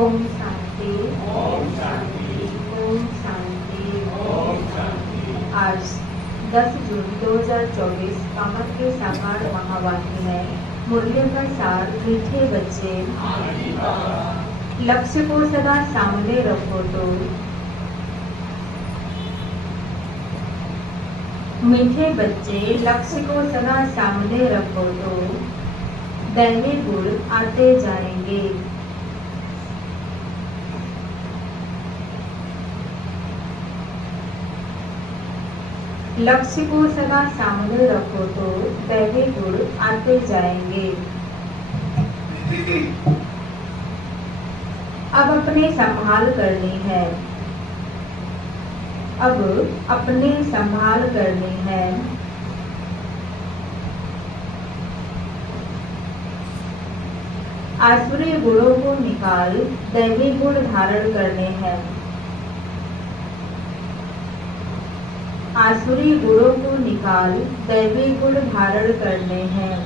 ओम शांति। ओम शांति। ओम शांति। ओम शांति। आज 10 जून 2024 कामाख्या साकार महावाक्य है। मूल्य का सार। मीठे बच्चे, लक्ष्य को सदा सामने रखो तो मीठे बच्चे, लक्ष्य को सदा सामने रखो तो दैवी गुण आते जाएंगे। लक्ष्य को सदा सामने रखो तो दैवी गुण आते जाएंगे। अब अपने संभाल करनी है। अब अपने संभाल करनी है। आसुरी गुणों को निकाल दैवी गुण धारण करने हैं। आसुरी गुणों को निकाल दैवी गुण धारण करने हैं।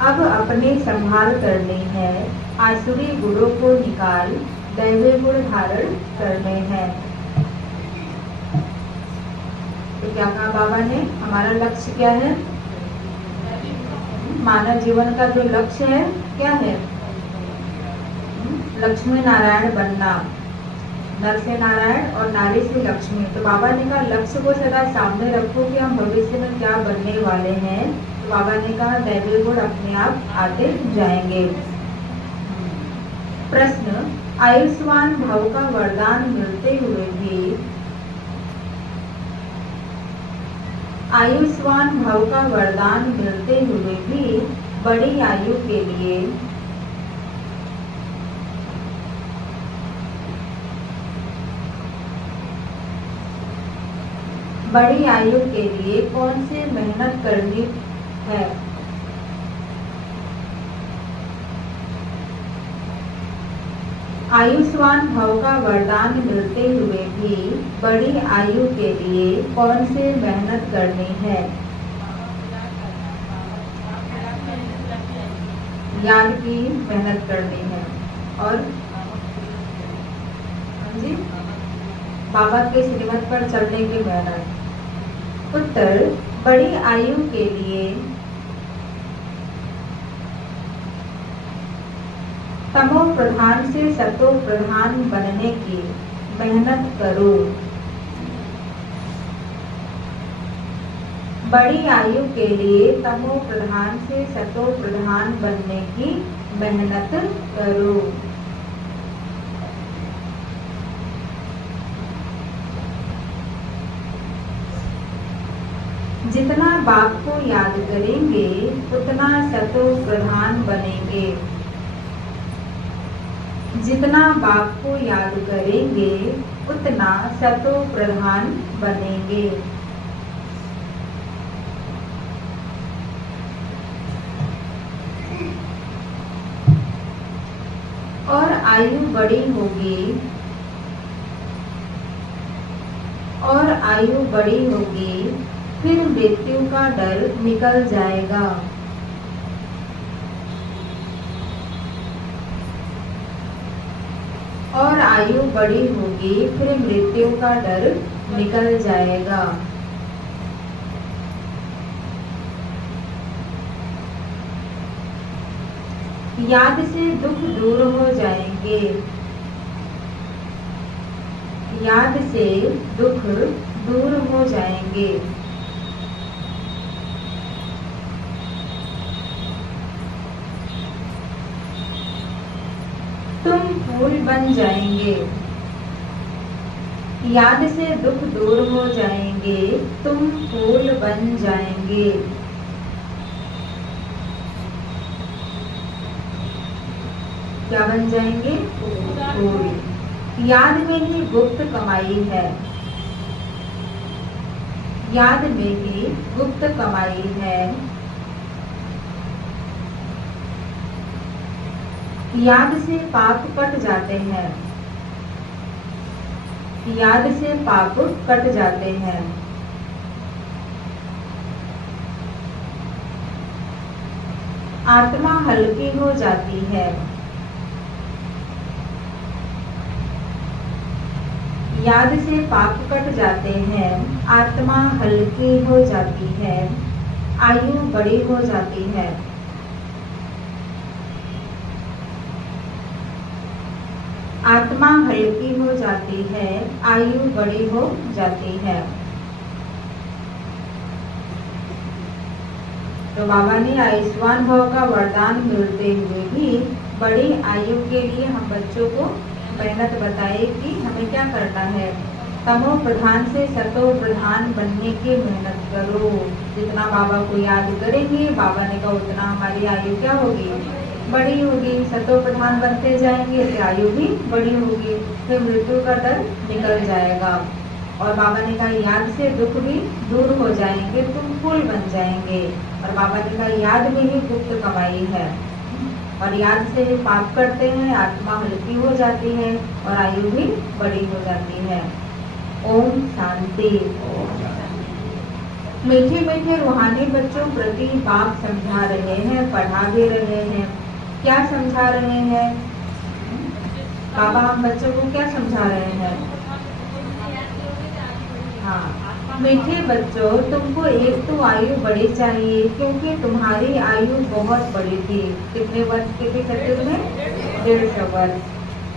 अब अपने संभाल करनी है। आसुरी गुणों को निकाल दैवी गुण धारण करने हैं। तो क्या कहा बाबा ने? हमारा लक्ष्य क्या है? मानव जीवन का जो लक्ष्य है क्या है? लक्ष्मी नारायण बनना। नर से नारायण और नारी से लक्ष्मी। तो बाबा ने कहा लक्ष्य को सदा सामने रखो कि हम भविष्य में क्या बनने वाले हैं। तो बाबा ने कहा दैवी गुण अपने आप आते जाएंगे। प्रश्न, आयुष्मान भाव का वरदान मिलते हुए भी आयुष्मान भाव का वरदान मिलते हुए भी बड़ी आयु के लिए कौन सी मेहनत करनी है? आयुष्मान भाव का वरदान मिलते हुए भी बड़ी आयु के लिए कौन सी मेहनत करनी है? ज्ञान की मेहनत करनी है। और जी बाबा के श्रीमत पर चलने की मेहनत। उत्तर, बड़ी आयु के लिए तमो प्रधान से सतो प्रधान बनने की मेहनत करो। बड़ी आयु के लिए तमो प्रधान से सतो प्रधान बनने की मेहनत करो। जितना बाप को याद करेंगे उतना सतो प्रधान बनेंगे। जितना बाप को याद करेंगे उतना सतो प्रधान बनेंगे। और आयु बड़ी होगी फिर मृत्यु का डर निकल जाएगा। और आयु बड़ी होगी फिर मृत्यु का डर निकल जाएगा। याद से दुख दूर हो जाएंगे। याद से दुख दूर हो जाएंगे। तुम फूल बन जाएंगे। याद से दुख दूर हो जाएंगे। तुम फूल बन जाएंगे। क्या बन जाएंगे? फूल। याद में ही गुप्त कमाई है। याद में ही गुप्त कमाई है। याद से पाप कट जाते हैं। याद से पाप कट जाते हैं। आत्मा हल्की हो जाती है। याद से पाप कट जाते हैं, आत्मा हल्की हो जाती है, आयु बड़ी हो जाती है। आत्मा हल्की हो जाती है, आयु बड़ी हो जाती है। तो बाबा ने आयुष्मान भव का वरदान मिलते हुए भी बड़ी आयु के लिए हम बच्चों को मेहनत बताए कि हमें क्या करना है। तमो प्रधान से सतो प्रधान बनने की मेहनत करो। जितना बाबा को याद करेंगे, बाबा ने कहा उतना हमारी आयु क्या होगी, बड़ी होगी। सतो प्रधान बनते जाएंगे तो आयु भी बड़ी होगी, फिर मृत्यु का डर निकल जाएगा। और बाबा ने कहा याद से दुख भी दूर हो जाएंगे, तुम फूल बन जाएंगे। और बाबा ने कहा याद में ही गुप्त कमाई है। और याद से जो पाप करते हैं, आत्मा हल्की हो जाती है और आयु भी बड़ी हो जाती है। ओम शांति। मीठे मीठे रूहानी बच्चों प्रति बाप समझा रहे हैं, पढ़ा भी रहे हैं। क्या समझा रहे हैं बाबा? हम बच्चों को क्या समझा रहे हैं? हाँ, मीठे बच्चों, तुमको एक तो आयु बड़ी चाहिए क्योंकि तुम्हारी आयु बहुत बड़ी थी। कितने वर्ष की थी सतयुग में? 150 वर्ष।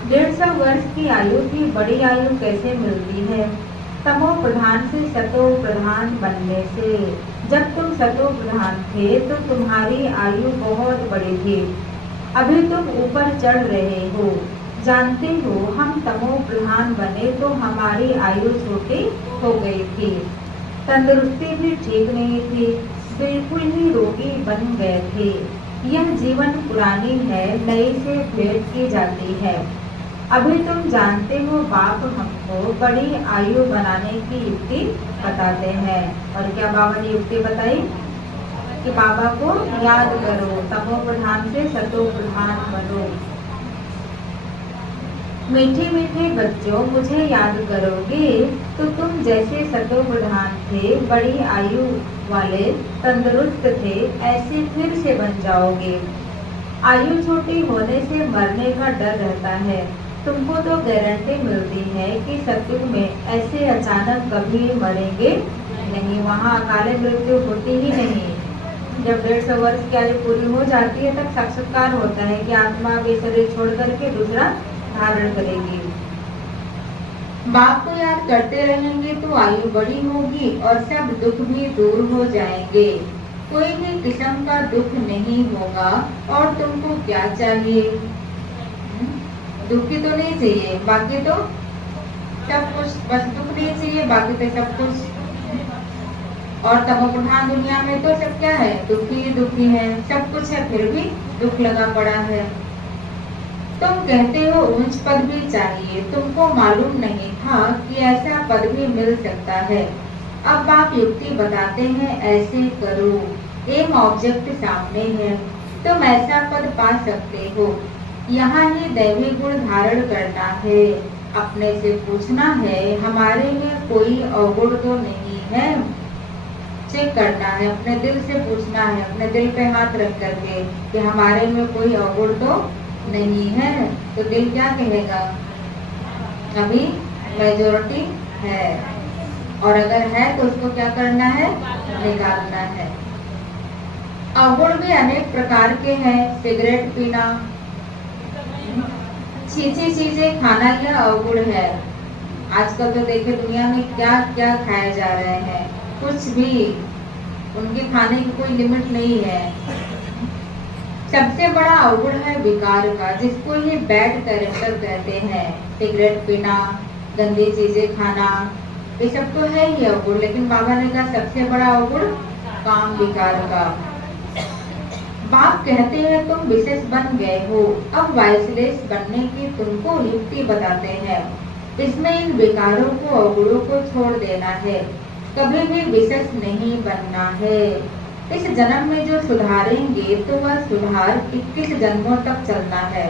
150 वर्ष की आयु की बड़ी आयु कैसे मिलती है? तमो प्रधान से सतो प्रधान बनने से। जब तुम सतो प्रधान थे तो तुम्हारी आयु बहुत बड़ी थी। अभी तुम ऊपर चढ़ रहे हो। जानते हो हम तमो प्रधान बने तो हमारी आयु छोटी हो गई थी, तंदुरुस्ती भी ठीक नहीं थी, बिल्कुल ही रोगी बन गए थे। यह जीवन पुरानी है, नई से भेंट की जाती है। अभी तुम जानते हो बाप हमको बड़ी आयु बनाने की युक्ति बताते हैं। और क्या बाबा ने युक्ति बताई कि बाबा को याद करो, तमो प्रधान से सतो प्रधान बनो। मीठे मीठे बच्चों, मुझे याद करोगे तो तुम जैसे सतो प्रधान थे, बड़ी आयु वाले, तंदुरुस्त थे, ऐसे फिर से बन जाओगे। आयु छोटी होने से मरने का डर रहता है। तुमको तो गारंटी मिलती है कि सतयुग में ऐसे अचानक कभी मरेंगे नहीं, वहाँ अकाले मृत्यु होती ही नहीं। जब 150 वर्ष की आयु पूरी हो जाती है तब साक्षात्कार होता है कि आत्मा भी शरीर छोड़ करके दूसरा धारण करेगी। बाप को याद करते रहेंगे तो आयु बड़ी होगी और सब दुख भी दूर हो जाएंगे। कोई भी किस्म का दुख नहीं होगा। और तुमको क्या चाहिए? दुखी तो नहीं चाहिए, बाकी तो सब कुछ। बस दुख नहीं चाहिए, बाकी तो सब कुछ। और तमोप्रधान दुनिया में तो सब क्या है? दुखी दुखी है, सब कुछ है फिर भी दुख लगा पड़ा है। तुम कहते हो उच्च पद भी चाहिए, तुमको मालूम नहीं था कि ऐसा पद भी मिल सकता है। अब आप युक्ति बताते हैं, ऐसे करो। एम ऑब्जेक्ट सामने है, तुम ऐसा पद पा सकते हो। यहाँ ही दैवी गुण धारण करना है। अपने से पूछना है हमारे में कोई अवगुण तो नहीं है। चेक करना है, अपने दिल से पूछना है, अपने दिल पे हाथ रख करके कि हमारे में कोई अवगुण तो नहीं है। तो दिल क्या कहेगा? अभी मेजॉरिटी है। और अगर है तो उसको क्या करना है? निकालना है। अवगुण भी अनेक प्रकार के हैं। सिगरेट पीना, छीछी चीजें खाना, यह अवगुण है। आजकल तो देखे दुनिया में क्या क्या खाए जा रहे हैं, कुछ भी उनके खाने की कोई लिमिट नहीं है। सबसे बड़ा अवगुण है विकार का, जिसको ये बैड कैरेक्टर कहते हैं। सिगरेट पीना, गंदी चीजें खाना, ये सब तो है ही अवगुण। लेकिन बाबा ने कहा सबसे बड़ा अवगुण काम विकार का। बाप कहते हैं तुम विशेष बन गए हो, अब वाइसलेस बनने की तुमको युक्ति बताते हैं। इसमें इन विकारों को, अवगुणों को छोड़ देना है, कभी भी विशेष नहीं बनना है। इस जन्म में जो सुधारेंगे तो वह सुधार 21 जन्मों तक चलना है।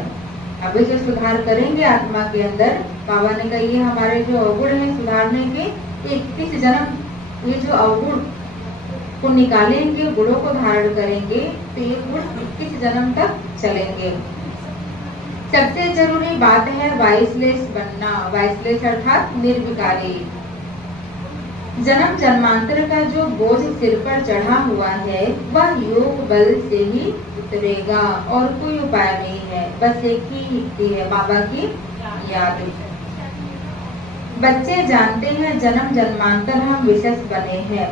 अभी जो सुधार करेंगे आत्मा के अंदर, बाबा ने कहा ये हमारे जो अवगुण है सुधारने के 21 जन्म, ये जो अवगुण को निकालेंगे, गुणों को धारण करेंगे तो ये गुण 21 जन्म तक चलेंगे। सबसे जरूरी बात है वाइसलेस बनना, वाइसलेस अर्थात निर्विकारी। जन्म जन्मांतर का जो बोझ सिर पर चढ़ा हुआ है वह योग बल से ही उतरेगा और कोई उपाय नहीं है, बस एक ही युक्ति है, बाबा की याद। बच्चे जानते हैं जन्म जन्मांतर हम विशेष बने हैं,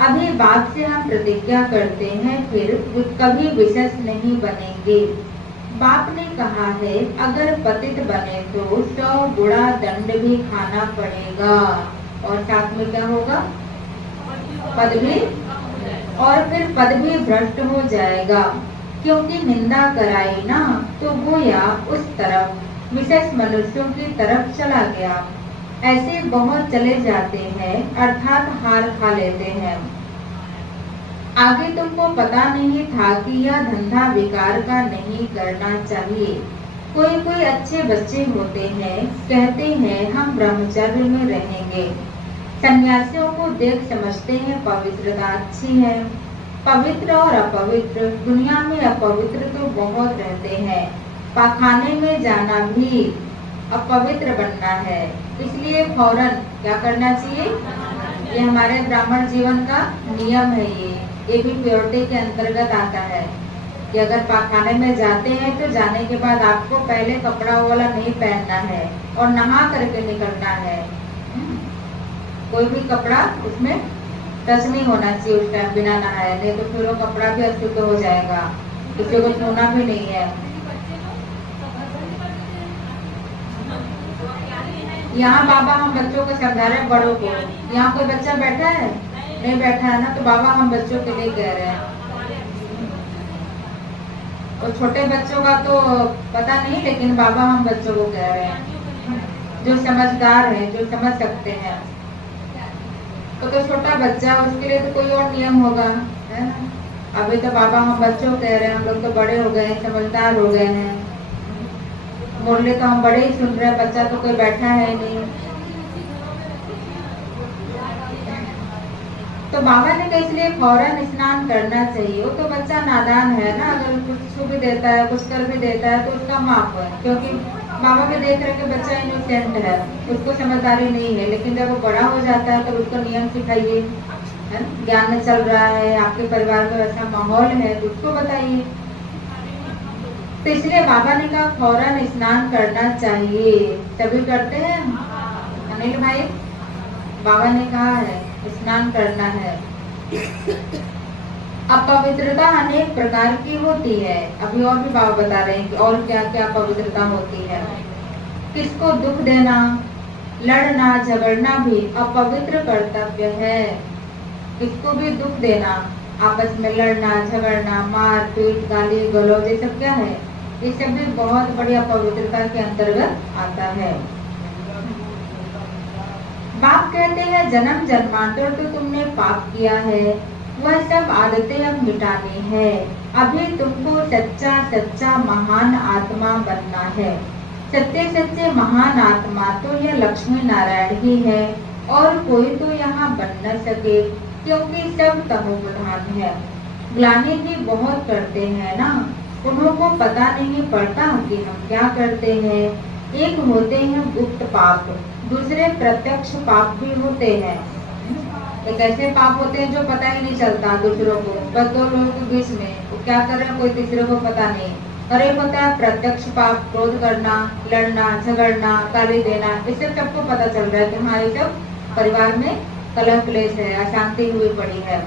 अभी बाप से हम प्रतिज्ञा करते हैं फिर कभी विशेष नहीं बनेंगे। बाप ने कहा है अगर पतित बने तो 100 गुणा दंड भी खाना पड़ेगा और साथ में क्या होगा, पद भी, और फिर पद भी भ्रष्ट हो जाएगा, क्योंकि निंदा कराई ना तो गोया उस तरफ विशेष मनुष्यों की तरफ चला गया। ऐसे बहुत चले जाते हैं अर्थात हार खा लेते हैं। आगे तुमको पता नहीं था कि यह धंधा विकार का नहीं करना चाहिए। कोई कोई अच्छे बच्चे होते हैं, कहते हैं हम ब्रह्मचर्य में रहेंगे। सन्यासियों को देख समझते हैं पवित्रता अच्छी है। पवित्र और अपवित्र, दुनिया में अपवित्र तो बहुत रहते हैं। पाखाने में जाना भी अपवित्र बनना है, इसलिए फौरन क्या करना चाहिए, ये हमारे ब्राह्मण जीवन का नियम है। ये भी प्योरिटी के अंतर्गत आता है कि अगर पाखाने में जाते हैं तो जाने के बाद आपको पहले कपड़ा वाला नहीं पहनना है और नहा करके निकलना है। कोई भी कपड़ा उसमें टच नहीं होना चाहिए उस टाइम बिना नहाए, नहीं तो फिर वो कपड़ा भी अशुद्ध हो जाएगा, किसी को छूना भी नहीं है। यहाँ बाबा हम बच्चों को समझा रहे हैं, बड़ों को। यहाँ कोई बच्चा बैठा है, नहीं बैठा है ना, तो बाबा हम बच्चों के लिए कह रहे हैं। और छोटे बच्चों का तो पता नहीं, लेकिन बाबा हम बच्चों को कह रहे हैं जो समझदार है, जो समझ सकते हैं। तो छोटा बच्चा, उसके लिए तो कोई और नियम होगा, है ना। अभी तो बाबा हम बच्चों कह रहे हैं, हम लोग तो बड़े हो गए, समझदार हो गए हैं। मुरली तो हम बड़े ही सुन रहे हैं, बच्चा तो कोई बैठा है नहीं। तो बाबा ने कहा इसलिए फौरन स्नान करना चाहिए। वो तो बच्चा नादान है ना, अगर कुछ छू भी देता है, कुछ कर भी देता है तो उसका माफ है, क्योंकि बाबा भी देख रहे कि बच्चा इनोसेंट है, उसको समझदारी नहीं है। लेकिन जब वो बड़ा हो जाता है तो उसको नियम सिखाइए, ज्ञान में चल रहा है, आपके परिवार में वैसा माहौल है तो उसको बताइए। तो इसलिए बाबा ने कहा फौरन स्नान करना चाहिए। सभी करते हैं अनिल भाई, बाबा ने कहा है स्नान करना है। अपवित्रता अनेक प्रकार की होती है, अभी और भी बाबा बता रहे हैं कि और क्या क्या पवित्रता होती है। किसको दुख देना, लड़ना झगड़ना भी अपवित्र कर्तव्य है। किसको भी दुख देना, आपस में लड़ना झगड़ना, मार पीट गाली गलौज, ये सब क्या है, ये सब भी बहुत बड़ी अपवित्रता के अंतर्गत आता है। बाप कहते हैं जन्म जन्मांतर तो तुमने पाप किया है, वह सब आदतें अब मिटानी है। अभी तुमको सच्चा सच्चा महान आत्मा बनना है। सच्चे सच्चे महान आत्मा तो यह लक्ष्मी नारायण ही है, और कोई तो यहाँ बन न सके, क्योंकि सब तमोप्रधान है। ग्लानि भी बहुत करते हैं ना, उनको पता नहीं पड़ता कि हम क्या करते हैं। एक होते हैं गुप्त पाप, दूसरे प्रत्यक्ष पाप भी होते हैं। एक ऐसे पाप होते हैं जो पता ही नहीं चलता दूसरों को, बस दो लोगों के बीच में वो क्या कर रहे हैं कोई तीसरे को पता नहीं। और एक होता है प्रत्यक्ष पाप, क्रोध करना, लड़ना झगड़ना, गाली देना, इससे सबको पता चल रहा है कि हाँ ये सब परिवार में कलह क्लेश है, अशांति हुई पड़ी है।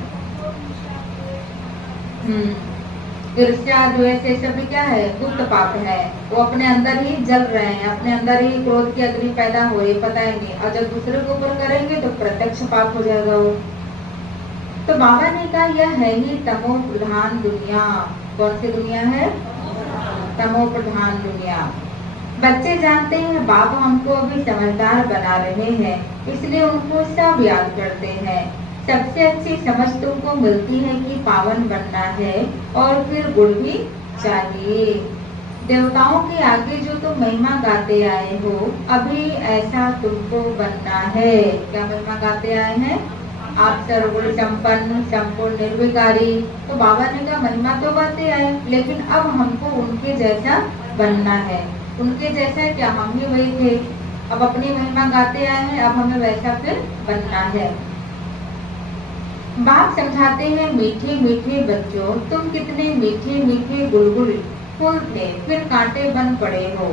ईर्ष्या द्वेष ये सब भी क्या है, गुप्त पाप है। वो अपने अंदर ही जल रहे हैं, अपने अंदर ही क्रोध की अग्नि पैदा हो रही, पता ही नहीं। और जब दूसरे के ऊपर करेंगे तो प्रत्यक्ष पाप हो जाएगा वो। तो बाबा ने कहा यह है ही तमो प्रधान दुनिया। कौन सी दुनिया है, तमो प्रधान दुनिया। बच्चे जानते हैं बाप हमको अभी समझदार बना रहे हैं, इसलिए उनको सब याद करते हैं। सबसे अच्छी समझ तुमको मिलती है कि पावन बनना है, और फिर गुण भी चाहिए। देवताओं के आगे जो तुम महिमा गाते आए हो, अभी ऐसा तुमको बनना है। क्या महिमा गाते आए हैं, आप सर्वगुण संपन्न, संपूर्ण निर्विकारी। तो बाबा ने कहा महिमा तो गाते आए, लेकिन अब हमको उनके जैसा बनना है। उनके जैसा क्या, हम भी वही थे, अब अपनी महिमा गाते आए हैं, अब हमें वैसा फिर बनना है। बाप समझाते हैं मीठे मीठे बच्चों, तुम कितने मीठे मीठे गुलगुल फूल थे, फिर कांटे बन पड़े हो।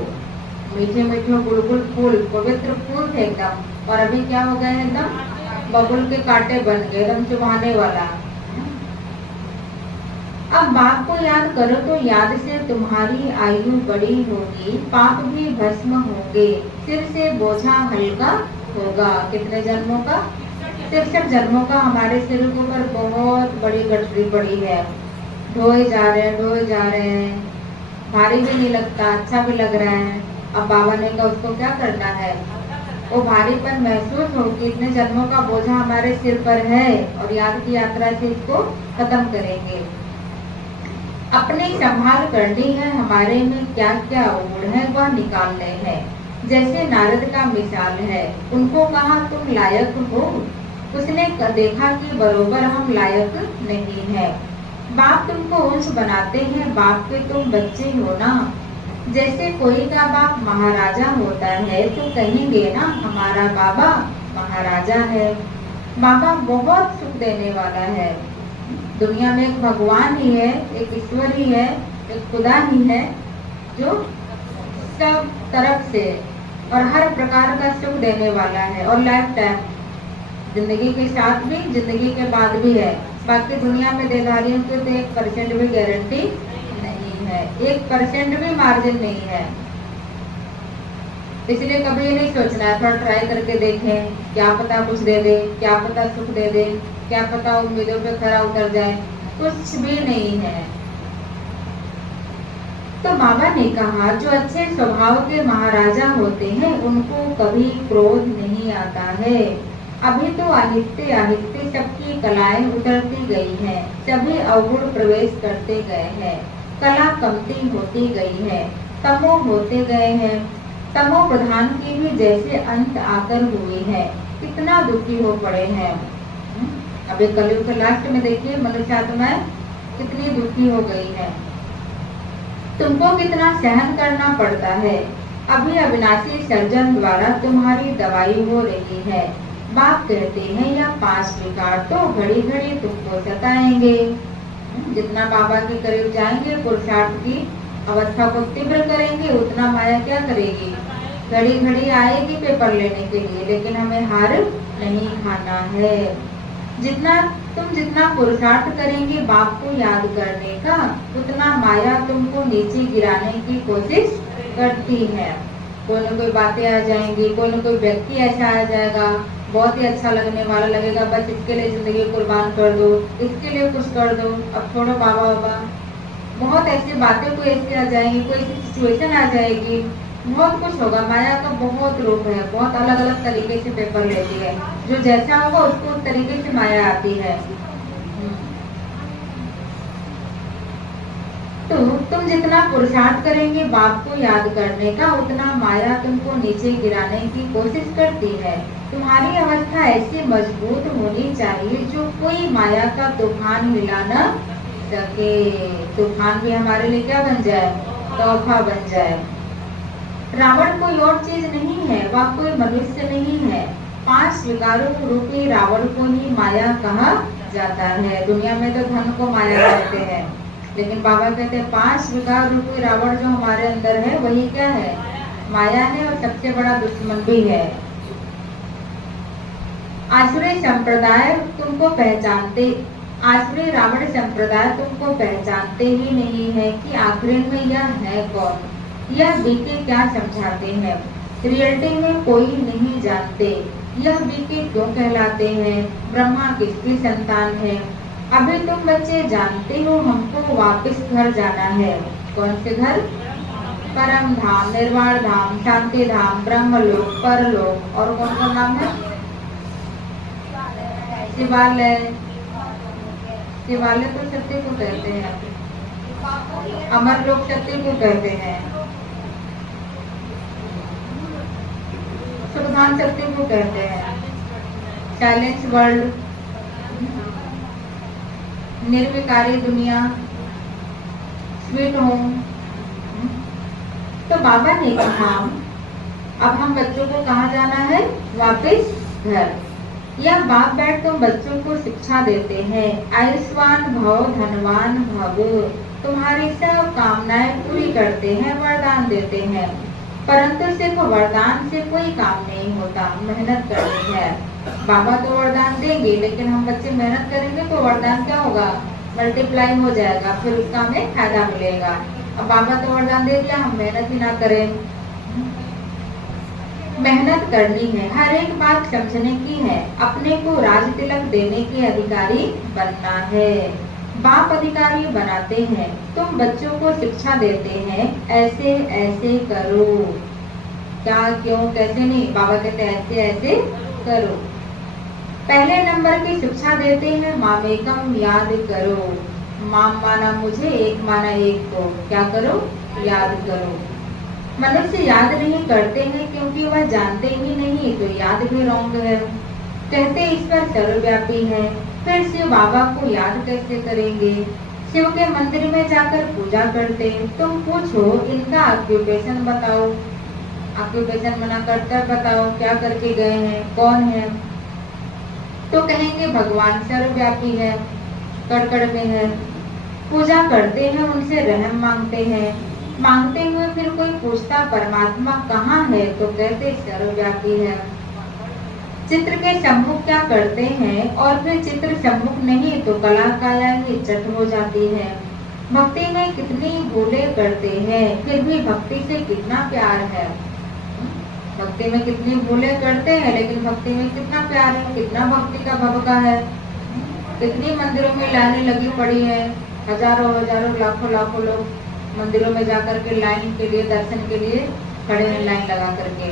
मीठे मीठे गुलगुल फूल, पवित्र फूल थे एकदम, और अभी क्या हो गए एकदम बबुल के कांटे बन गए, एकदम चुभाने वाला। अब बाप को याद करो तो याद से तुम्हारी आयु बड़ी होगी, पाप भी भस्म होंगे, सिर से बोझा हल्का होगा। कितने जन्मों का, 63 जन्मों का हमारे सिर के ऊपर बहुत बड़ी गठरी पड़ी है। ढोए जा रहे हैं, ढोए जा रहे हैं, भारी भी नहीं लगता, अच्छा भी लग रहा है। अब बाबा ने कहा उसको क्या करना है, वो भारीपन महसूस हो कि इतने जन्मों का बोझा हमारे सिर पर है, और याद की यात्रा से इसको खत्म करेंगे। अपनी संभाल करनी है, हमारे में क्या क्या गुण है वह निकालने हैं। जैसे नारद का मिसाल है, उनको कहा तुम लायक हो, उसने देखा कि बरोबर हम लायक नहीं है। बाप तुमको अंश बनाते हैं, बाप के तुम बच्चे हो ना। जैसे कोई का बाप महाराजा होता है तो कहेंगे ना हमारा बाबा महाराजा है। बाबा बहुत सुख देने वाला है। दुनिया में एक भगवान ही है, एक ईश्वर ही है, एक खुदा ही है, जो सब तरफ से और हर प्रकार का सुख देने वाला है, और लाइफ टाइम, जिंदगी के साथ भी जिंदगी के बाद भी है। बाकी दुनिया में देदारियों की तो 1% भी गारंटी नहीं है, 1% भी मार्जिन नहीं है। इसलिए कभी ये नहीं सोचना है, थोड़ा ट्राई करके देखें, क्या पता कुछ दे दे, क्या पता सुख दे दे, क्या पता उम्मीदों पे खरा उतर जाए, कुछ भी नहीं है। तो बाबा ने कहा जो अच्छे स्वभाव के महाराजा होते हैं उनको कभी क्रोध नहीं आता है। अभी तो आहिस्ते आहिस्ते सबकी कलाएं उतरती गई हैं, सभी अवगुण प्रवेश करते गए हैं, कला कमती होती गई है, तमो होते गए हैं। तमो प्रधान की भी जैसे अंत आकर हुई है, कितना दुखी हो पड़े हैं। अभी कलयुग के लास्ट में देखिए मनुष्य आत्माएं कितनी दुखी हो गई है, तुमको कितना सहन करना पड़ता है। अभी अविनाशी सर्जन द्वारा तुम्हारी दवाई हो रही है। बाप कहते हैं या 5 विकार तो घड़ी घड़ी तुमको सताएंगे। जितना बाबा के करीब जाएंगे, पुरुषार्थ की अवस्था को तीव्र करेंगे, उतना माया क्या करेगी, घड़ी घड़ी आएगी पेपर लेने के लिए, लेकिन हमें हार नहीं खाना है। जितना पुरुषार्थ करेंगे बाप को याद करने का, उतना माया तुमको नीचे गिराने की कोशिश करती है। कोई न कोई बातें आ जाएंगी, कोई न कोई व्यक्ति ऐसा आ जाएगा, बहुत ही अच्छा लगने वाला लगेगा, बस इसके लिए जिंदगी कुर्बान कर दो, इसके लिए कुछ कर दो, अब छोड़ो बाबा बाबा। बहुत ऐसी बातें कोई ऐसी आ जाएंगी, कोई ऐसी सिचुएशन आ जाएगी, बहुत कुछ होगा। माया का बहुत रूप है, बहुत अलग अलग तरीके से पेपर लेती है, जो जैसा होगा उसको उस तरीके से माया आती है। तो तुम जितना पुरुषार्थ करेंगे बाप को याद करने का, उतना माया तुमको नीचे गिराने की कोशिश करती है। तुम्हारी अवस्था ऐसी मजबूत होनी चाहिए जो कोई माया का तूफान हिला न सके। तूफान भी हमारे लिए क्या बन जाए, तोहफा बन जाए। रावण कोई और चीज नहीं है, वह कोई मनुष्य नहीं है। 5 विकारों रूपी रावण को ही माया कहा जाता है। दुनिया में तो धन को माया कहते हैं, लेकिन बाबा कहते हैं 5 विकार रूपी रावण जो हमारे अंदर है वही क्या है, माया है, और सबसे बड़ा दुश्मन भी है। आसुरी संप्रदाय तुमको पहचानते, आसुरी रावण संप्रदाय तुमको पहचानते ही नहीं है कि आखिर में यह है कौन, यह बीके क्या समझाते हैं। रियलिटी में कोई नहीं जानते यह बीके क्यों कहलाते हैं, ब्रह्मा किसकी संतान है। अभी तुम बच्चे जानते हो हमको वापस घर जाना है। कौन से घर, परम धाम, निर्वाण धाम, शांति धाम, ब्रह्मलोक, परलोक, और कौन सा नाम है, शिवालय। शिवालय तो सत्य को कहते हैं, अमर लोक सत्य को कहते हैं, सुखधाम सत्य को कहते हैं, साइलेंस वर्ल्ड निर्विकारी दुनिया, स्वीट होम। तो बाबा ने कहा अब हम बच्चों को कहाँ जाना है? वापस घर। यह बाप बैठ तो बच्चों को शिक्षा देते हैं, आयुष्मान भव, धनवान भव, तुम्हारी सब कामनाएं पूरी करते हैं, वरदान देते हैं। परंतु सिर्फ वरदान से कोई काम नहीं होता, मेहनत करनी है। बाबा तो वरदान देंगे, लेकिन हम बच्चे मेहनत करेंगे तो वरदान क्या होगा? मल्टीप्लाई हो जाएगा, फिर उसका हमें फायदा मिलेगा। अब बाबा तो वरदान दे दिया, हम मेहनत ही ना करें। मेहनत करनी है, हर एक बात समझने की है, अपने को राज तिलक देने के अधिकारी बनना है। बाप अधिकारी बनाते हैं, तुम बच्चों को शिक्षा देते हैं, ऐसे ऐसे करो। क्या, क्यों, कैसे नहीं, बाबा कहते हैं ऐसे ऐसे करो। पहले नंबर की शिक्षा देते हैं, मामेकम याद करो। माम माना मुझे, एक माना एक को, क्या करो? याद करो। मनुष्य याद नहीं करते हैं क्योंकि वह जानते ही नहीं, तो याद भी रॉन्ग है। कहते ईश्वर सर्वव्यापी है, फिर शिव बाबा को याद कैसे करेंगे? शिव के मंदिर में जाकर पूजा करते, तुम पूछो इनका ऑक्यूपेशन बताओ, ऑक्यूपेशन मना करता बताओ, क्या करके गए हैं, कौन है? तो कहेंगे भगवान सर्वव्यापी है, कड़कड़ में है। पूजा करते हैं, उनसे रहम मांगते हैं, मांगते हुए फिर कोई पूछता परमात्मा कहाँ है, तो कहते सर्वव्यापी है। चित्र के सम्मुख क्या करते हैं, और फिर चित्र सम्मुख नहीं तो कला काया ही चट हो जाती है। भक्ति में कितनी भूलें करते हैं, फिर भी भक्ति से कितना प्यार है। भक्ति में कितनी भूलें करते हैं, लेकिन भक्ति में कितना प्यार है, कितना भक्ति का भबका है। कितनी मंदिरों में लाइनें लगी पड़ी है, हजारों हजारों लाखों लाखों लोग मंदिरों में जाकर के लाइन के लिए, दर्शन के लिए खड़े हैं, लाइन लगा करके।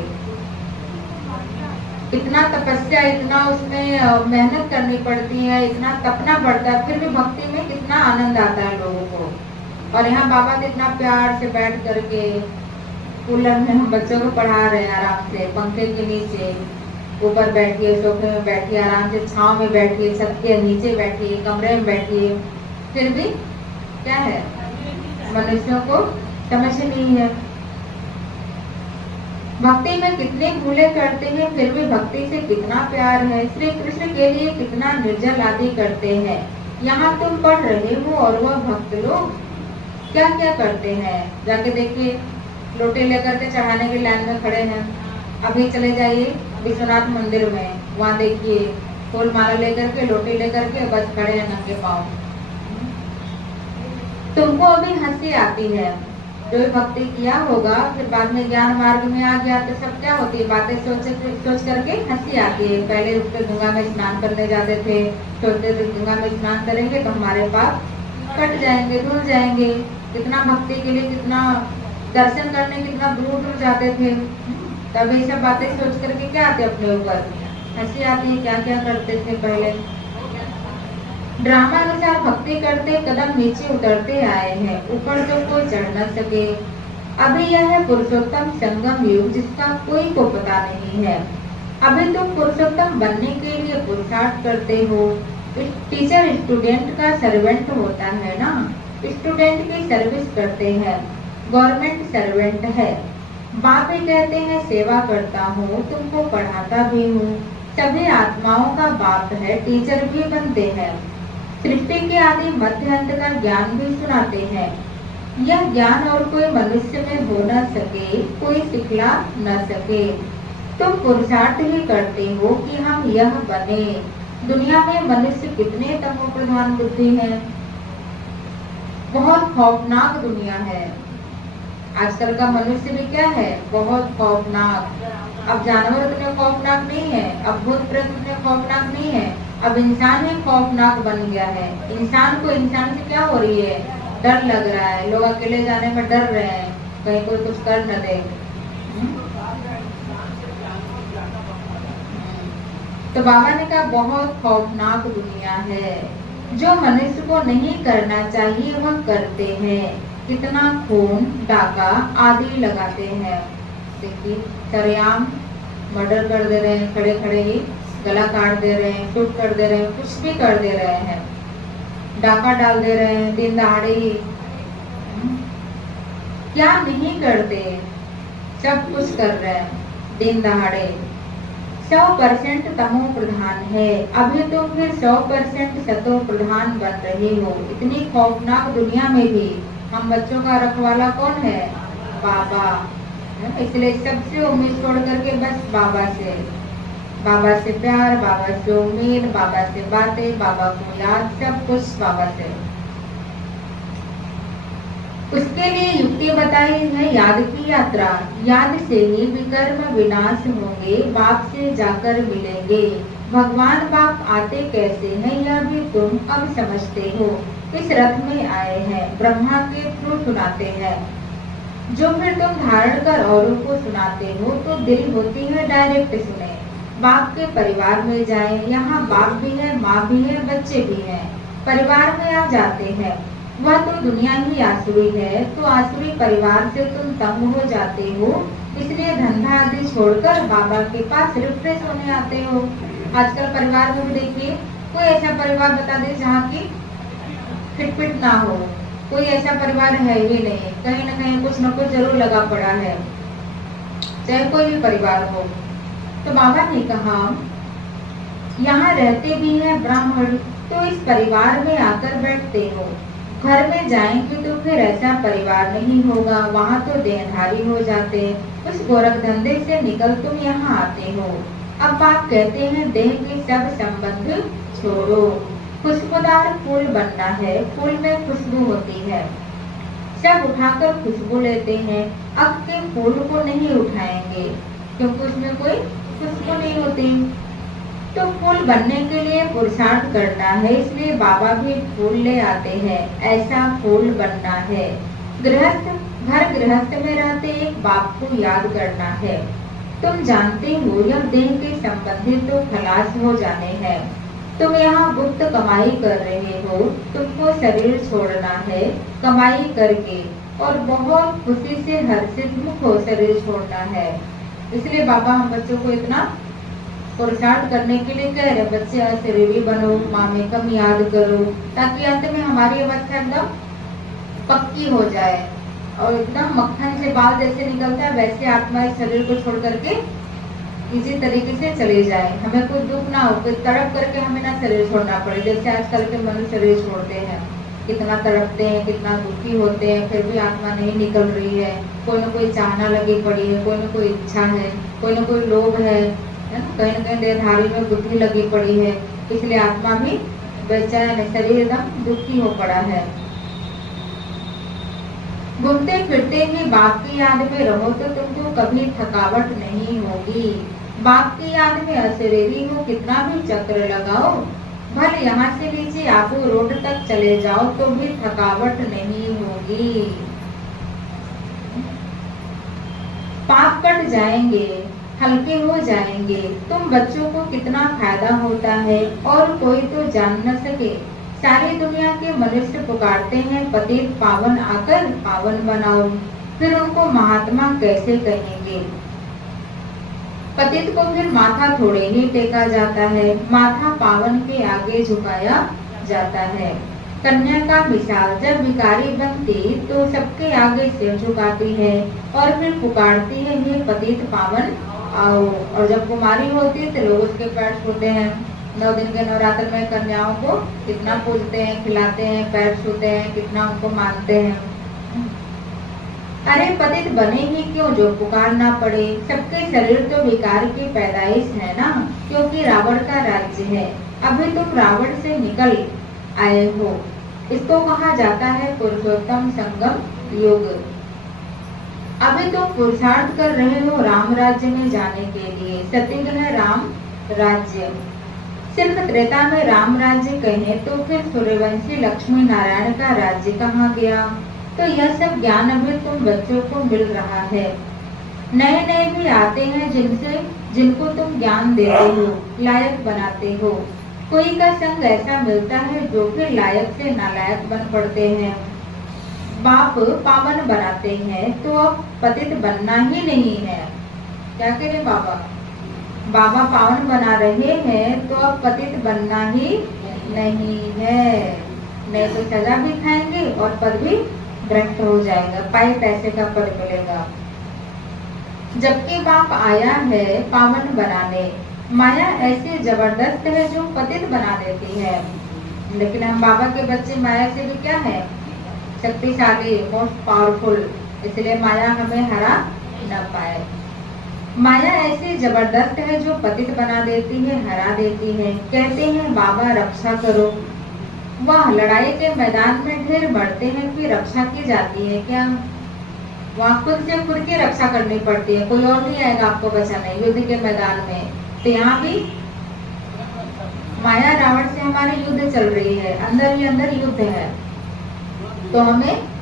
इतना तपस्या, इतना उसमें मेहनत करनी पड़ती है, इतना तपना पड़ता है, फिर भी भक्ति में कितना आनंद आता है लोगों को। और यहाँ बाबा कितना प्यार से बैठ करके कूलर में हम बच्चों को पढ़ा रहे हैं, आराम से पंखे के नीचे, ऊपर बैठिए, सोफे में बैठिए, आराम से छांव में बैठिए, छत के नीचे बैठिए, कमरे में बैठिए, फिर भी क्या है, मनुष्यों को समझ नहीं है। भक्ति में कितने भूले करते हैं, फिर भी भक्ति से कितना प्यार है। श्री कृष्ण के लिए कितना निर्जल आदि करते हैं। यहाँ तुम पढ़ रहे हो और वह भक्त लोग क्या क्या करते हैं, जाके देखिए, लोटे लेकर के चढ़ाने की लाइन में खड़े हैं। अभी चले जाइए विश्वनाथ मंदिर में, वहाँ देखिए फूल माला लेकर के, लोटे लेकर के बस खड़े हैं नंगे पाँव। तुमको अभी हंसी आती है, जो भक्ति किया होगा फिर बाद में ज्ञान मार्ग में आ गया तो सब क्या होती है, बातें सोच करके हंसी आती है। पहले उस पर गंगा में स्नान करने जाते थे, सोचते थे गंगा में स्नान करेंगे तो हमारे पाप कट जाएंगे, धुल जाएंगे। कितना भक्ति के लिए, कितना दर्शन करने कितना दूर दूर जाते थे, तब ये सब बातें सोच करके क्या आते अपने ऊपर, हंसी आती है। क्या क्या करते थे पहले। ड्रामा अनुसार भक्ति करते कदम नीचे उतरते आए हैं, ऊपर तो कोई चढ़ न सके। अभी यह है पुरुषोत्तम संगम युग, जिसका कोई को पता नहीं है। अभी तुम पुरुषोत्तम बनने के लिए पुरुषार्थ करते हो। टीचर स्टूडेंट का सर्वेंट होता है ना, स्टूडेंट की सर्विस करते हैं, गवर्नमेंट सर्वेंट है। बाप भी कहते हैं सेवा करता हूँ, तुमको पढ़ाता भी हूँ। सभी आत्माओं का बाप है, टीचर भी बनते हैं। सृष्टि के आदि मध्य अंत का ज्ञान भी सुनाते हैं। यह ज्ञान और कोई मनुष्य में हो न सके, कोई सिखला न सके। तुम पुरुषार्थ ही करते हो कि हम यह बने। दुनिया में मनुष्य कितने तमो प्रधान बुद्धि है, बहुत खौफनाक दुनिया है। आजकल का मनुष्य भी क्या है, बहुत खौफनाक। अब जानवर उतने खौफनाक नहीं है, अब भूत प्रेत उतने खौफनाक नहीं है, अब इंसान ही खौफनाक बन गया है। इंसान को इंसान से क्या हो रही है, डर लग रहा है। लोग अकेले जाने में डर रहे हैं, कहीं कोई कुछ कर न दे। तो बाबा ने कहा बहुत खौफनाक दुनिया है। जो मनुष्य को नहीं करना चाहिए वह करते हैं। कितना खून, डाका आदि लगाते हैं। देखिए सरेआम मर्डर कर दे रहे हैं, खड़े खड़े ही गला काट दे रहे हैं, शूट कर दे रहे हैं, कुछ भी कर दे रहे हैं, डाका डाल दे रहे हैं दिन दहाड़े ही। क्या नहीं करते, सब कुछ कर रहे हैं दिन दहाड़े। 100% तमो प्रधान है, अभी तो फिर 100% सतो प्रधान बन रहे हो। इतनी खौफनाक दुनिया में भी हम बच्चों का रखवाला कौन है? बाबा। इसलिए सबसे उम्मीद छोड़ करके बस बाबा से प्यार, बाबा से उम्मीद, बाबा से बातें, बाबा को याद, सब कुछ बाबा से। उसके लिए युक्ति बताई है याद की यात्रा। याद से ही विकर्म विनाश होंगे, बाप से जाकर मिलेंगे। भगवान बाप आते कैसे हैं यह भी तुम अब समझते हो। इस रथ में आए हैं, ब्रह्मा के थ्रू सुनाते हैं, जो फिर तुम धारण कर औरों को सुनाते हो। तो दिल होती है डायरेक्ट सुने। बाप के परिवार में जाए, यहाँ बाप भी है, माँ भी है, बच्चे भी हैं। परिवार में आ जाते हैं, वह तो दुनिया ही आसुरी है। तो आसुरी परिवार से तुम तंग हो जाते हो, इसलिए धंधा आदि छोड़कर बाबा के पास रिफ्रेश होने आते हो। आजकल परिवार में भी देखिए, कोई ऐसा परिवार बता दे जहाँ की फिटपिट ना हो। कोई ऐसा परिवार है ही नहीं, कहीं ना कहीं कुछ न कुछ जरूर लगा पड़ा है, चाहे कोई भी परिवार हो। तो बाबा ने कहा यहाँ रहते भी हैं ब्राह्मण, तो इस परिवार में आकर बैठते हो। घर में जाएंगे तो फिर ऐसा परिवार नहीं होगा, वहाँ तो देहधारी हो जाते। उस गोरख धंधे से निकल तुम यहाँ आते हो। अब आप कहते हैं देह के सब संबंध छोड़ो, खुशबूदार फूल बनना है, फूल में खुशबू होती है। सब उठाकर खुशबू लेते हैं, अब के फूल को नहीं उठाएंगे क्योंकि उसमें कोई खुशबू नहीं होती। तो फूल बनने के लिए पुरुषार्थ करना है, इसलिए बाबा भी फूल ले आते हैं। ऐसा फूल बनना है। गृहस्थ में रहते एक बाप को याद करना है। तुम जानते हो यह देह के संबंधित तो खलास हो जाने हैं। तुम यहाँ गुप्त कमाई कर रहे हो, तुमको शरीर छोड़ना है कमाई करके, और बहुत खुशी से हर्षित मुख हो शरीर छोड़ना है। इसलिए बाबा हम बच्चों को इतना पुरुषार्थ करने के लिए कह रहे, बच्चे शरीरी बनो, मामे कम याद करो, ताकि अंत में हमारी अवस्था एकदम पक्की हो जाए और एकदम मक्खन से बाल जैसे निकलता है वैसे आत्मा इस शरीर को छोड़ करके इसी तरीके से चले जाए। हमें कोई दुख ना हो, कोई तड़प करके हमें ना शरीर छोड़ना पड़े। जैसे आजकल के मनुष्य शरीर छोड़ते हैं, कितना तड़पते हैं, कितना दुखी होते हैं, फिर भी आत्मा नहीं निकल रही है। कोई न कोई चाहना लगी पड़ी है, कोई न कोई इच्छा है, कोई न कोई लोभ है, कहीं न कहीं देहधारी में बुद्धि लगी पड़ी है। इसलिए आत्मा भी बेचैन, शरीर एकदम दुखी हो पड़ा है। घूमते फिरते ही बाप की याद में रहो तो तुमको कभी थकावट नहीं होगी। बाप की याद में अशरीरी हो, कितना भी चक्र लगाओ, भले यहाँ से नीचे आप रोड तक चले जाओ तो भी थकावट नहीं होगी। पाप कट जाएंगे, हल्के हो जाएंगे। तुम बच्चों को कितना फायदा होता है और कोई तो जान न सके। सारी दुनिया के मनुष्य पुकारते हैं पतित पावन आकर पावन बनाओ, फिर उनको महात्मा कैसे कहेंगे। पतित को फिर माथा थोड़े ही टेका जाता है, माथा पावन के आगे झुकाया जाता है। कन्या का मिसाल जब भिखारी बनती तो सबके आगे सिर झुकाती है और फिर पुकारती है ये पतित पावन आओ, और जब कुमारी होती है तो लोग उसके पैर छूते हैं। 9 दिन के नवरात्र में कन्याओं को कितना पूजते हैं, खिलाते हैं, पैर छूते हैं, कितना उनको मानते हैं। अरे पतित बने ही क्यों जो पुकार ना पड़े। सबके शरीर तो विकार की पैदाइश है ना, क्योंकि रावण का राज्य है। अभी तुम रावण से निकल आए हो, इसको कहा जाता है पुरुषोत्तम संगम युग। अभी तुम पुरुषार्थ कर रहे हो राम राज्य में जाने के लिए। सत्युग है राम राज्य। सिर्फ त्रेता में राम राज्य कहे तो फिर सूर्यवंशी लक्ष्मी नारायण का राज्य कहाँ गया। तो यह सब ज्ञान अभी तुम बच्चों को मिल रहा है। नए नए भी आते हैं जिनको तुम ज्ञान देते हो, लायक बनाते हो। कोई का संग ऐसा मिलता है जो फिर लायक से नालायक बन पड़ते हैं। बाप पावन बनाते हैं तो अब पतित बनना ही नहीं है। क्या करें बाबा, बाबा पावन बना रहे हैं तो अब पतित बनना ही नहीं है, नहीं तो सजा भी खाएंगे और पद भी भ्रष्ट हो जाएगा, पाए पैसे का पद मिलेगा। जबकि बाप आया है पावन बनाने, माया ऐसी जबरदस्त है जो पतित बना देती है। लेकिन हम बाबा के बच्चे माया से भी क्या है, शक्तिशाली, मोस्ट पावरफुल, इसलिए माया हमें हरा न पाए। माया ऐसी जबरदस्त है जो पतित बना देती है, हरा देती है। कहते हैं बाबा रक्षा करो, वह लड़ाई के मैदान में ढेर मरते हैं, फिर रक्षा की जाती है क्या? वहाँ खुद से खुद की रक्षा करनी पड़ती है, कोई और नहीं आएगा आपको बचाने युद्ध के मैदान में। तो यहाँ भी माया रावण से हमारी युद्ध चल रही है, अंदर ही अंदर युद्ध है। तो हमें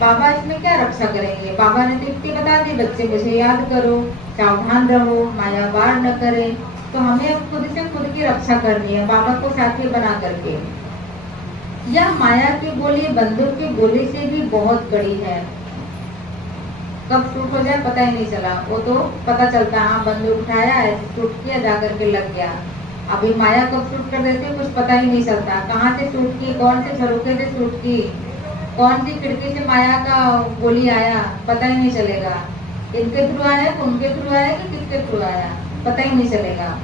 बाबा इसमें क्या रक्षा करेंगे? बाबा ने तो युक्ति बता दी, बच्चे मुझे याद करो, सावधान रहो, माया वार न करे। तो हमें खुद से खुद की रक्षा करनी है, बाबा को साथी बना करके। यह माया की गोली बंदूक की गोली से भी बहुत कड़ी है, कब शूट हो जाए पता ही नहीं चला। वो तो पता चलता हाँ बंदूक उठाया, शूट किया, जाकर के लग गया। अभी माया कब शूट कर देती है कुछ पता ही नहीं चलता, कहाँ से शूट की, कौन से झरोखे से शूट की, कौन सी खिड़की से माया का गोली आया, पता ही नहीं चलेगा। इनके थ्रू आया, उनके थ्रू आया कि किसके थ्रू आया, पता ही नहीं चलेगा।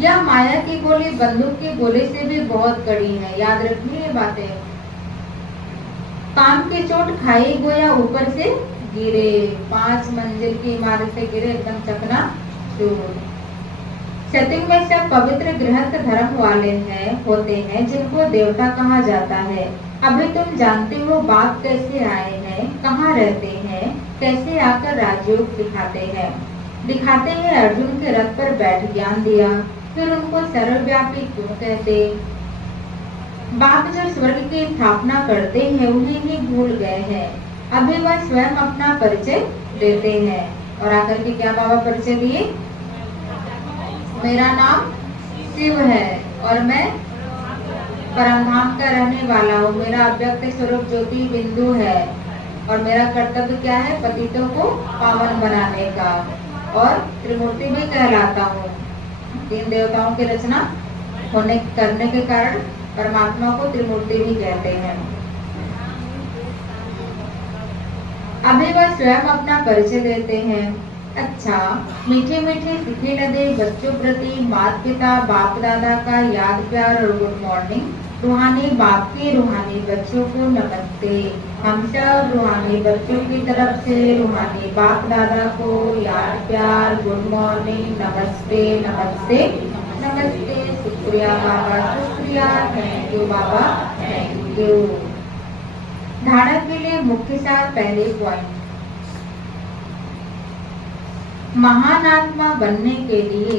यह माया की गोली बंदूक की गोली से भी बहुत कड़ी है, याद रखनी ये बातें। काम की चोट खाई गोया ऊपर से गिरे, 5 मंजिल की इमारत से गिरे, एकदम चकना चूर। सतयुग में सब पवित्र गृहस्थ धर्म वाले होते हैं जिनको देवता कहा जाता है। अभी तुम जानते हो बाप कैसे आए हैं, कहाँ रहते हैं, कैसे आकर राजयोग दिखाते हैं अर्जुन के रथ पर बैठ ज्ञान दिया, फिर उनको सर्वव्यापी क्यों कहते? बाप जो स्वर्ग की स्थापना करते हैं उन्हें ही भूल गए हैं। अभी वह स्वयं अपना परिचय देते हैं, और आकर के क्या बाबा परिचय दिए? मेरा नाम शिव है और मैं परमधाम का रहने वाला हूँ, मेरा अव्यक्त स्वरूप ज्योति बिंदु है, और मेरा कर्तव्य क्या है? पतितों को पावन बनाने का, और त्रिमूर्ति भी कहलाता हूँ। 3 देवताओं की रचना करने के कारण परमात्मा को त्रिमूर्ति भी कहते हैं। अभी वह स्वयं अपना परिचय देते हैं। अच्छा, मीठे मीठे सिखे लदे बच्चों प्रति माता पिता बाप दादा का याद प्यार और गुड मॉर्निंग। रूहानी बाप के रूहानी बच्चों को नमस्ते। हम सब रूहानी बच्चों की तरफ से रूहानी बाप दादा को याद प्यार, गुड मॉर्निंग, नमस्ते नमस्ते नमस्ते। शुक्रिया बाबा, शुक्रिया, thank you Baba, thank you. धारणा के लिए मुख्य सार, पहले पॉइंट, महान आत्मा बनने के लिए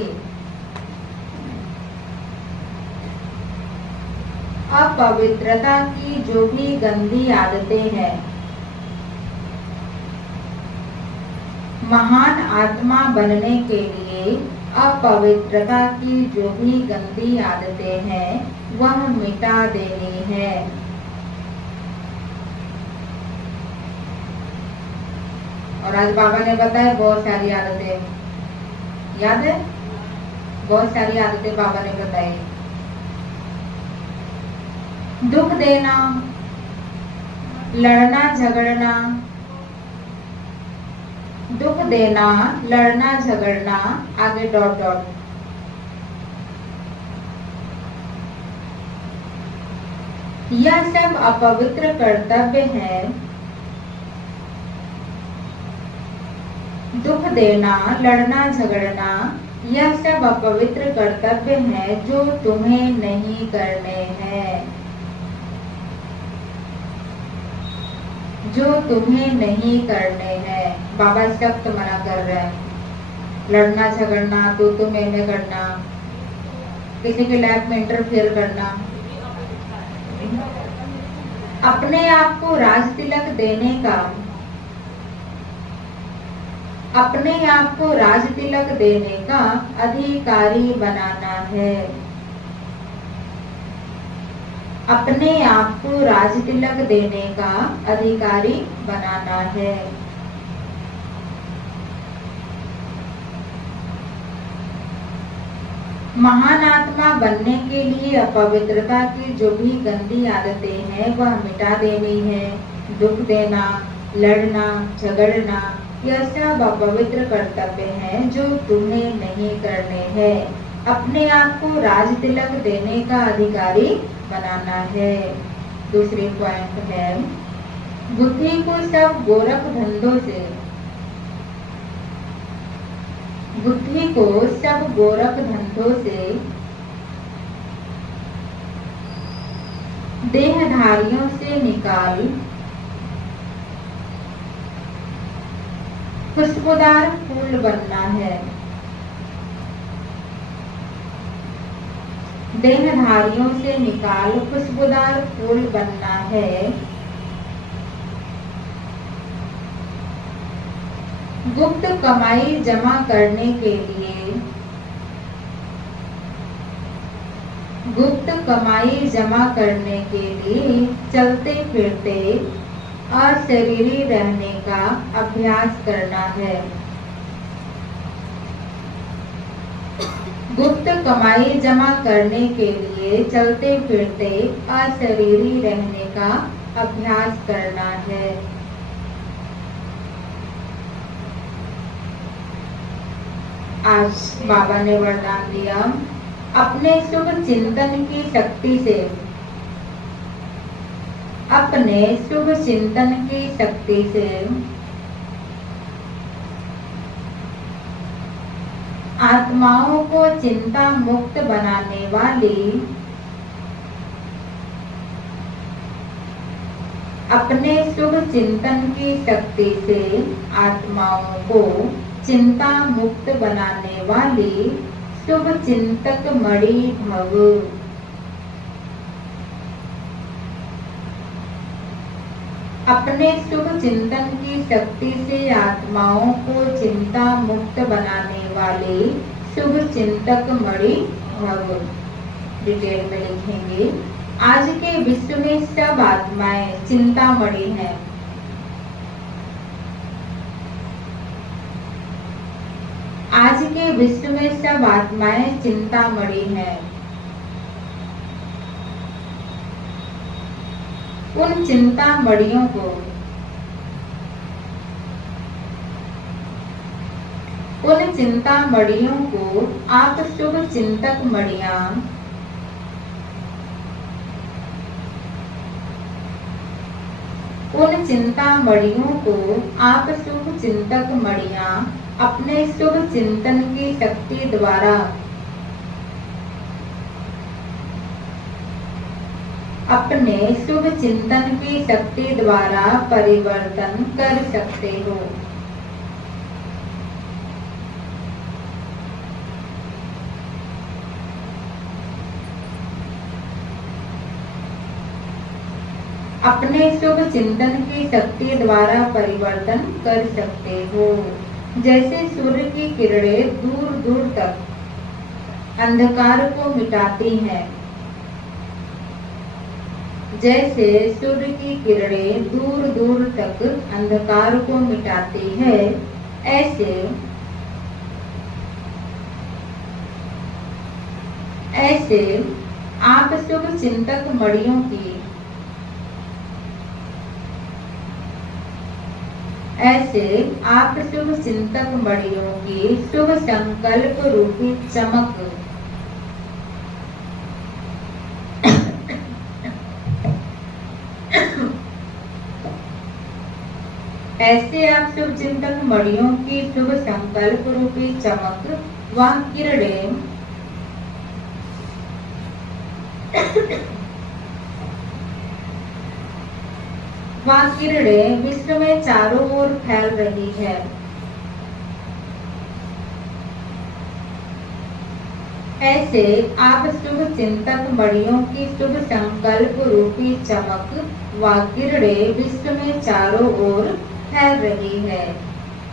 अपवित्रता की जो भी गंदी आदतें हैं, महान आत्मा बनने के लिए अपवित्रता की जो भी गंदी आदतें हैं वह मिटा देनी है। और आज बाबा ने बताया बहुत सारी आदतें, याद है? बहुत सारी आदतें बाबा ने बताई। दुख देना, लड़ना झगड़ना, दुख देना, लड़ना झगड़ना, आगे डॉट डॉट। यह सब अपवित्र कर्तव्य है। दुख देना, लड़ना झगड़ना, यह सब अपवित्र कर्तव्य है जो तुम्हें नहीं करने हैं, जो तुम्हें नहीं करने हैं। बाबा सख्त मना कर रहे हैं। लड़ना झगड़ना, तू मैं करना, किसी के लाइफ में इंटरफेयर करना, अपने आप को राज तिलक देने का, अपने आप को राज तिलक देने का अधिकारी बनाना है। अपने आप को राज तिलक देने का अधिकारी बनाना है। महान आत्मा बनने के लिए अपवित्रता की जो भी गंदी आदतें हैं वह मिटा देनी है। दुख देना, लड़ना, झगड़ना, यह सब अपवित्र कर्तव्य हैं जो तुम्हें नहीं करने हैं। अपने आप को राज तिलक देने का अधिकारी बनाना है। दूसरी पॉइंट है, बुद्धि को सब गोरख धंधों से देहधारियों से निकाल खुशबूदार फूल बनना है। देहधारियों से निकाल खुशबूदार फूल बनना है। गुप्त कमाई जमा करने के लिए चलते फिरते अशरीरी रहने का अभ्यास करना है। गुप्त कमाई जमा करने के लिए चलते फिरते अशरीरी रहने का अभ्यास करना है। आज बाबा ने वरदान दिया, अपने शुभ चिंतन की शक्ति से आत्माओं को चिंता मुक्त बनाने वाली शुभ चिंतक मणि भव। अपने शुभ चिंतन की शक्ति से आत्माओं को चिंता मुक्त बनाने वाले शुभ चिंतक मणि भव। डिटेल में लिखेंगे, आज के विश्व में सब आत्माएं चिंतामणि हैं। आज के विश्व में सब आत्माएं चिंतामणि हैं। उन चिंतामणियों को आप शुभ चिंतक मणियां अपने शुभ चिंतन की शक्ति द्वारा परिवर्तन कर सकते हो। अपने शुभ चिंतन की शक्ति द्वारा परिवर्तन कर सकते हो। जैसे सूर्य की किरणें दूर दूर तक अंधकार को मिटाती हैं, ऐसे आप शुभ चिंतक मणियों की शुभ संकल्प रूपी चमक व किरणें विश्व में चारों ओर फैल रही है। ऐसे आप शुभ चिंतक मणियों की शुभ संकल्प रूपी चमक व किरणें विश्व में चारों ओर फैल रही है।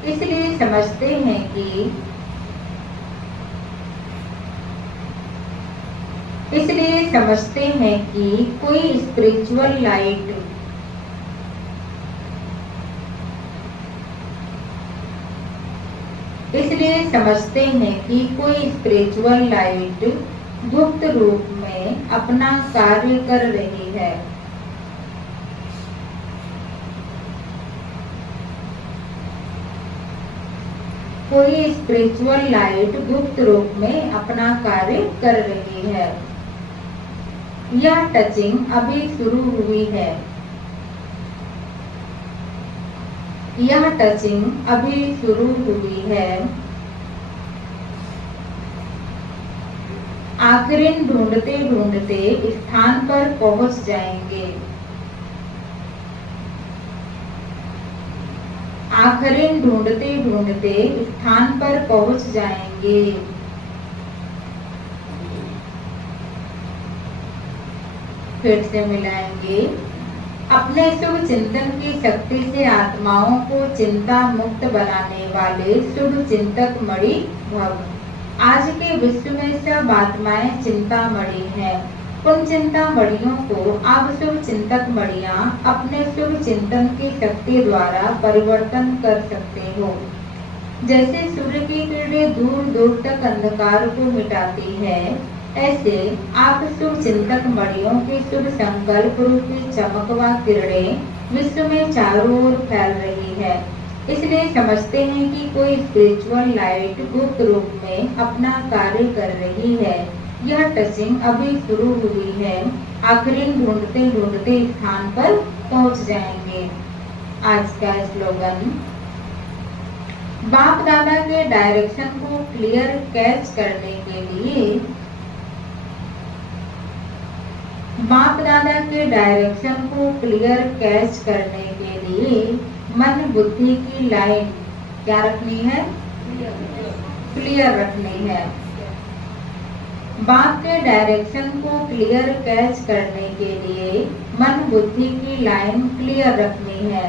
इसलिए समझते हैं कि कोई स्पिरिचुअल लाइट इसलिए समझते हैं कि कोई स्पिरिचुअल लाइट गुप्त रूप में अपना कार्य कर रही है। कोई स्पिरिचुअल लाइट गुप्त रूप में अपना कार्य कर रही है। यह टचिंग अभी शुरू हुई है। यह टचिंग अभी शुरू हुई है। आखिरीन ढूंढते ढूंढते स्थान पर पहुंच जाएंगे। आखिरीन ढूंढते ढूंढते स्थान पर पहुंच जाएंगे। फिर से मिलाएंगे। अपने शुभ चिंतन की शक्ति से आत्माओं को चिंता मुक्त बनाने वाले शुभ चिंतक मणि भव। आज के विश्व में सब आत्माएं चिंतामणि हैं। उन चिंतामणियों को आप शुभ चिंतक मणियां अपने शुभ चिंतन की शक्ति द्वारा परिवर्तन कर सकते हो। जैसे सूर्य की किरणें दूर दूर तक अंधकार को मिटाती है, ऐसे आप शुभ चिंतक मणियों के शुभ संकल्प रूपी चमक व किरणें विश्व में चारों ओर फैल रही है। इसलिए समझते हैं कि कोई स्पिरिचुअल लाइट गुप्त रूप में अपना कार्य कर रही है। यह टचिंग अभी शुरू हुई है। आखिरी ढूंढते ढूंढते स्थान पर पहुंच जाएंगे। आज का स्लोगन, बाप दादा के डायरेक्शन को क्लियर कैच करने के लिए, बाप दादा के डायरेक्शन को क्लियर कैच करने के लिए मन बुद्धि की लाइन क्या रखनी है? क्लियर रखनी है। बाप के डायरेक्शन को क्लियर कैच करने के लिए मन बुद्धि की लाइन क्लियर रखनी है।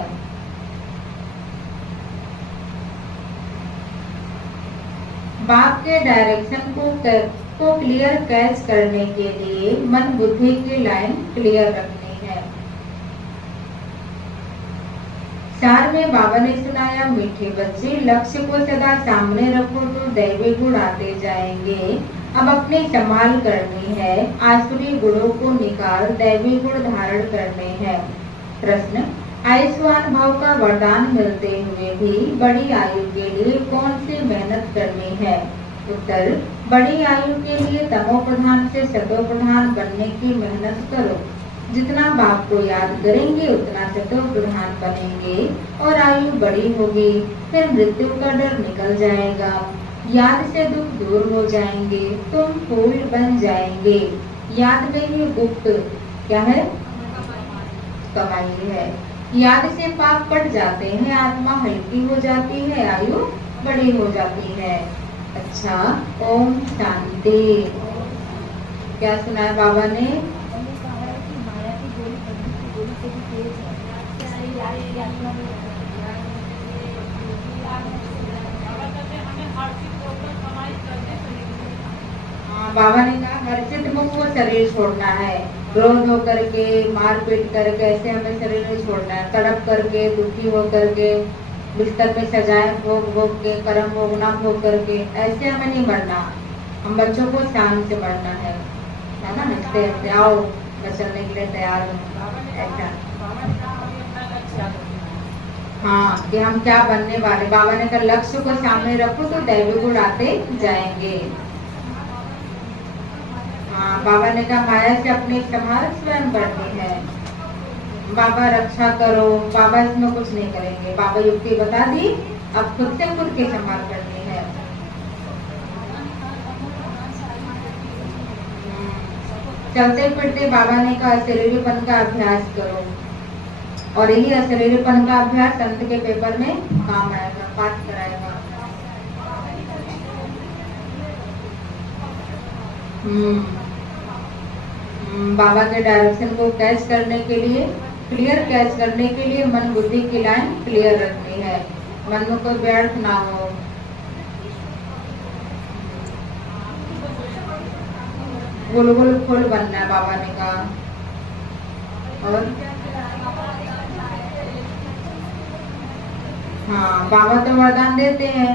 बाप के डायरेक्शन को क्लियर कैच करने के लिए मन बुद्धि की लाइन क्लियर रखनी है। चार में बाबा ने सुनाया, मीठे बच्चे लक्ष्य को सदा सामने रखो तो दैवी गुण आते जाएंगे। अब अपनी संभाल करनी है, आसुरी गुणों को निकाल दैवी गुण धारण करने हैं। प्रश्न, आयुष्मान भाव का वरदान मिलते हुए भी बड़ी आयु के लिए कौन सी मेहनत करनी है? उत्तर, बड़ी आयु के लिए तमो प्रधान से सतो प्रधान बनने की मेहनत करो। जितना बाप को याद करेंगे उतना सतो प्रधान बनेंगे और आयु बड़ी होगी। फिर मृत्यु का डर निकल जाएगा, याद से दुख दूर हो जाएंगे, तुम फूल बन जाएंगे। याद में ही गुप्त क्या है? कमाई है। याद से पाप कट जाते हैं, आत्मा हल्की हो जाती है, आयु बड़ी हो जाती है। अच्छा, ओम शांति। क्या सुना है बाबा ने? बाबा ने कहा हर्षित मुख को शरीर छोड़ना है। क्रोध होकर के, मारपीट करके ऐसे हमें शरीर नहीं छोड़ना है। तड़प करके, दुखी होकर के, बिस्तर में सजाए भोग भोग के, कर्म भोगना भोग करके, ऐसे हमें नहीं मरना। हम बच्चों को शांत से मरना है ना? हंसते हंसते आओ बचने के लिए तैयार हो, ऐसा। हाँ, कि हम क्या बनने वाले। बाबा ने कहा लक्ष्य को सामने रखो तो दैवी गुण आते जाएंगे। हाँ, बाबा ने कहा माया से अपनी संभाल स्वयं करनी है। बाबा रक्षा करो, बाबा इसमें कुछ नहीं करेंगे। बाबा युक्ति बता दी, अब खुद से खुद की संभाल करनी है। चलते फिरते बाबा ने कहा अशरीरीपन का अभ्यास करो, और यही अशरीरीपन का अभ्यास अंत के पेपर में काम आएगा, पास कराएगा। बाबा के डायरेक्शन को कैच करने के लिए, क्लियर कैच करने के लिए मन बुद्धि की लाइन क्लियर रखनी है। मन में कोई व्यर्थ ना हो। गोल गोल फूल बनना है बाबा ने कहा। और हाँ, बाबा तो वरदान देते हैं।